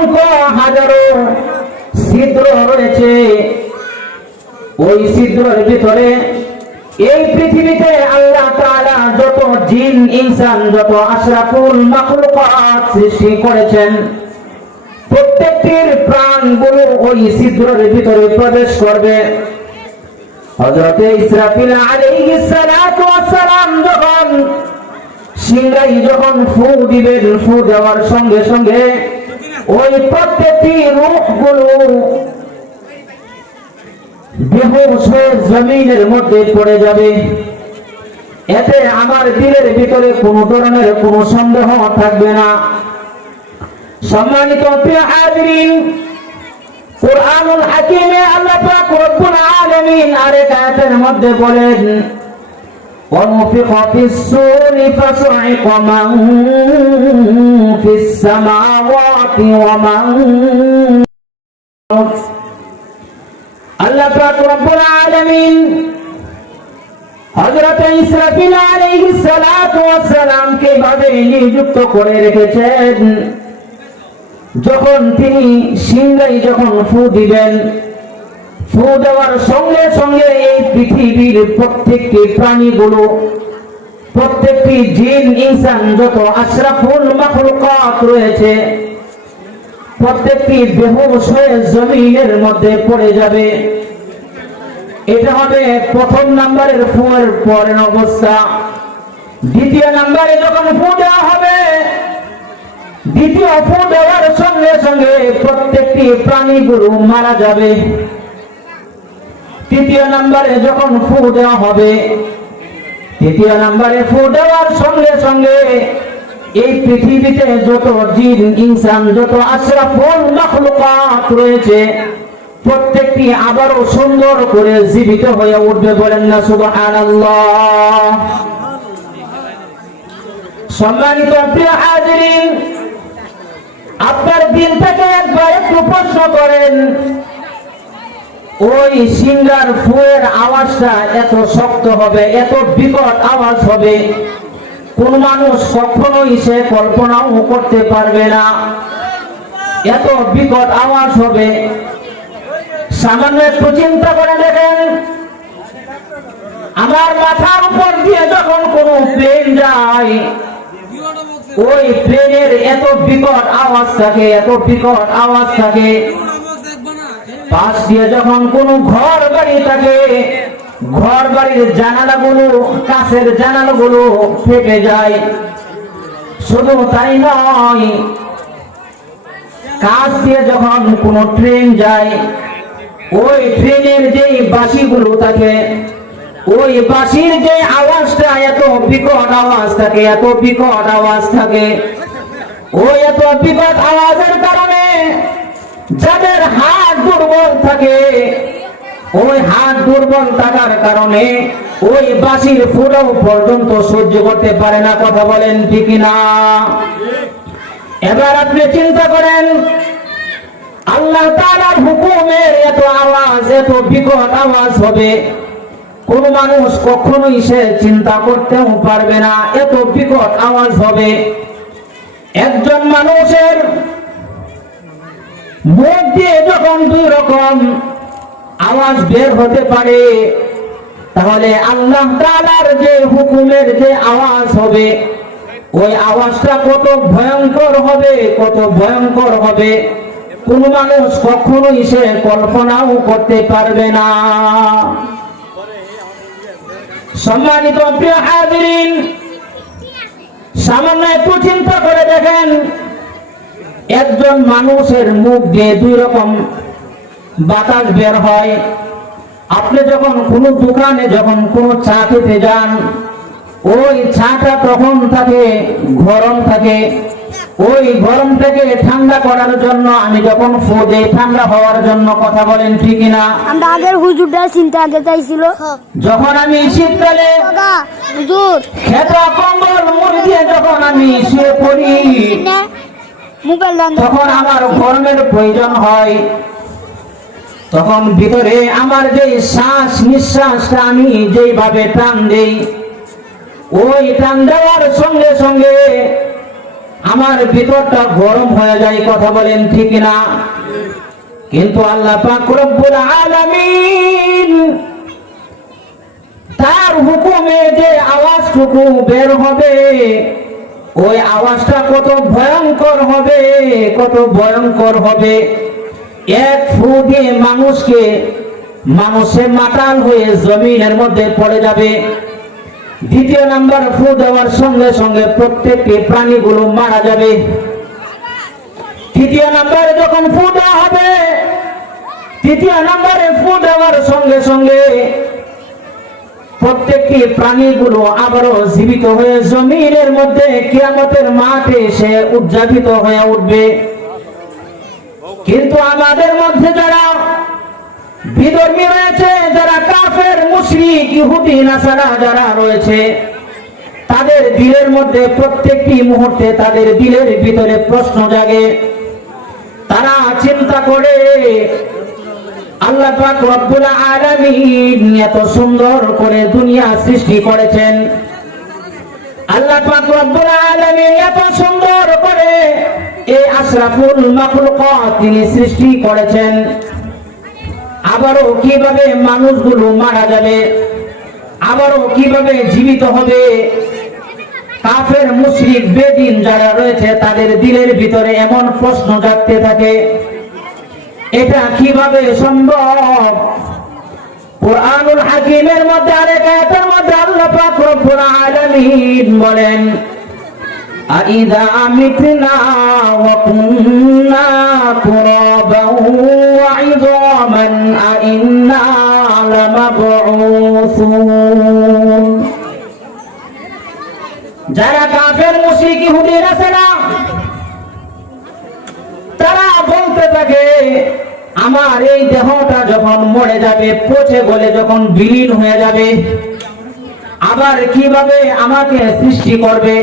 অসংখ্য হাজারো ছিদ্র রয়েছে। ওই ছিদ্রের ভিতরে এই পৃথিবীতে আল্লাহ তাআলা যত জিন ইনসান, যত আশরাফুল মাখলুকাত সৃষ্টি করেছেন, প্রত্যেকটির প্রাণগুলো ওই ছিদ্রের ভিতরে প্রবেশ করবে। হযরতে ইসরাফিল আলাইহিস সালাতু ওয়াস সালাম যখন সিংহাই যখন ফু দিবেন, ফু দেওয়ার সঙ্গে সঙ্গে ওই প্রত্যেকটি রূহগুলো বেহুশ হয়ে জমিনের মধ্যে পড়ে যাবে। এতে আমার দিলের ভিতরে কোনো ধরনের কোনো সন্দেহ থাকবে না। সম্মানিত প্রিয় হাজিরিন, কুরআনুল হাকিমে আল্লাহ পাক রব্বুল আলামিন আরেক আয়াতের মধ্যে বলেন, وَنُفِخَ فِي الصُّورِ فَصَعِقَ مَن فِي السَّمَاوَاتِ وَمَن আল্লাহ পাক রব্বুল আলামিন হযরত ইসরাফিল আলাইহিস সালাতু ওয়াস সালামকে ভাবে নিযুক্ত করে রেখেছেন। যখন তিনি সিংহাই যখন ফু দিবেন, ফু দেওয়ার সঙ্গে সঙ্গে এই পৃথিবীর প্রত্যেকটি প্রাণীগুলো, প্রত্যেকটি জিন ইনসান, যত আশরাফুল মাখলুকাত রয়েছে, প্রত্যেকটি বেহুশ হয়ে জমিনের মধ্যে পড়ে যাবে। এটা হবে প্রথম নাম্বারের ফুয়ের পরের অবস্থা। দ্বিতীয় নাম্বারে যখন ফু দেওয়া হবে, দ্বিতীয় ফু দেওয়ার সঙ্গে সঙ্গে প্রত্যেকটি প্রাণীগুলো মারা যাবে। তৃতীয় নাম্বারে যখন ফু দেওয়া হবে, তৃতীয় নাম্বারে ফু দেওয়ার সঙ্গে সঙ্গে এই পৃথিবীতে যত জিন ইনসান, যত আশরাফুল মাখলুকাত রয়েছে, প্রত্যেকটি আবারও সুন্দর করে জীবিত হয়ে উঠবে। বলেন না সুবহানাল্লাহ। সম্মানিত প্রিয় হাজিরিন, আপনার দিল থেকে একবার একটু প্রশ্ন করেন, ওই সিংহার ফুয়ের আওয়াজটা এত শক্ত হবে, এত বিকট আওয়াজ হবে, কোন মানুষ কখনোই সে কল্পনাও করতে পারবে না। এত বিকট আওয়াজ হবে। সামান্য একটু চিন্তা করে দেখেন, আমার মাথার উপর দিয়ে যখন কোনো প্লেন যায়, ওই প্লেনের এত বিকট আওয়াজ থাকে, এত বিকট আওয়াজ থাকে। পাশ দিয়ে যখন কোনো ঘর বাড়ি থাকে, ঘর বাড়ির জানালাগুলো, কাছের জানালাগুলো ফেটে যায়। শুধু তাই নয়, কাছ দিয়ে যখন কোনো ট্রেন যায়, ওই ট্রেনের যে বাঁশিগুলো থাকে, ওই বাঁশির যে আওয়াজটা এত বিকট আওয়াজ থাকে, এত বিকট আওয়াজ থাকে। ওই এত বিকট আওয়াজের কারণে যাদের হাত দুর্বল থাকে, ওই হাত দুর্বল থাকার কারণে ওই বাঁশির ফুটাও পর্যন্ত সহ্য করতে পারে না। কথা বলেন ঠিক না? এবার আপনি চিন্তা করেন, আল্লাহ তাআলার হুকুমের এত আওয়াজ, এত বিকট আওয়াজ হবে, কোন মানুষ কখনোই সে চিন্তা করতেও পারবে না এত বিকট আওয়াজ হবে। একজন মানুষের মুখ দিয়ে যখন দুই রকম আওয়াজ বের হতে পারে, তাহলে আল্লাহ তাআলার যে হুকুমের যে আওয়াজ হবে, ওই আওয়াজটা কত ভয়ঙ্কর হবে, কত ভয়ঙ্কর হবে, কোন মানুষ কখনোই সে কল্পনাও করতে পারবে না। সম্মানিত প্রিয় হাজিরিন, সামান্য একটু চিন্তা করে দেখেন, একজন মানুষের মুখ দিয়ে দুই রকম বাতাস বের হয়। আপনি যখন কোনো দোকানে যখন কোনো চা খেতে যান, ওই চাটা তখন থাকে গরম থাকে, ওই গরম থেকে ঠান্ডা করার জন্য আমি যখন ফু দেই ঠান্ডা হওয়ার জন্য। কথা বলেন ঠিক না? আমরা আগের হুজুরটা চিন্তা আগে চাইছিল, যখন আমি শীতকালে হুজুর খেতা কম্বল মুড়ি দিয়ে যখন আমি শুয়ে পড়ি, তখন আমার গরমের প্রয়োজন হয়। তখন ভিতরে আমার যে শ্বাস নিঃশ্বাসটা আমি যেভাবে টান দেই, ওই টান দেওয়ার সঙ্গে সঙ্গে আমার ভিতরটা গরম হয়ে যায়, কথা বলেন ঠিক না? কিন্তু আল্লাহ পাক রব্বুল আলামিন তার হুকুমে যে আওয়াজটুকু বের হবে, ওই আওয়াজটা কত ভয়ঙ্কর হবে, কত ভয়ঙ্কর হবে। এক ফু দিয়ে মানুষে মাতাল হয়ে জমিনের মধ্যে পড়ে যাবে। দ্বিতীয় নাম্বার ফু দেওয়ার সঙ্গে সঙ্গে প্রত্যেকটি প্রাণীগুলো মারা যাবে। তৃতীয় নাম্বারে যখন ফু দেওয়া হবে, তৃতীয় নাম্বারে ফু দেওয়ার সঙ্গে সঙ্গে প্রত্যেকটি প্রাণীগুলো আবারও জীবিত হয়ে জমিনের মধ্যে কিয়ামতের মাঠে এসে উদযাপিত হয়ে উঠবে। কিন্তু আমাদের মধ্যে যারা বিধর্মী রয়েছে, যারা কাফের, মুশরিক, ইহুদি, নাসারা যারা রয়েছে, তাদের দিলের মধ্যে প্রত্যেকটি মুহূর্তে তাদের দিলের ভিতরে প্রশ্ন জাগে। তারা চিন্তা করে, আল্লাহ পাক রব্বুল আলামিন এত সুন্দর করে দুনিয়া সৃষ্টি করেছেন, আল্লাহ পাক রব্বুল আলামিন এত সুন্দর করে এই আশরাফুল মাখলুকাত তিনি সৃষ্টি করেছেন, আবারও কিভাবে মানুষগুলো মারা যাবে, আবারও কিভাবে জীবিত হবে? কাফের, মুশরিক, বেদিন যারা রয়েছে তাদের দিলের ভিতরে এমন প্রশ্ন জাগতে থাকে, এটা কিভাবে সম্ভব? কুরআনুল হাকিমের মধ্যে আরেক আয়াতের মধ্যে আল্লাহ পাক রব্বুল আলামিন বলেন, আইযা মিতনা ওয়া কুন্না তুরাবান ওয়া ইযামান আইন্না লামাবউসুন। যারা কাফের, মুশরিক, ইহুদি, নাসারা তারা বলতে থাকে, আমার এই দেহটা যখন মরে যাবে, পচে গলে যখন বিলীন হয়ে যাবে, আবার কিভাবে আমাকে সৃষ্টি করবে?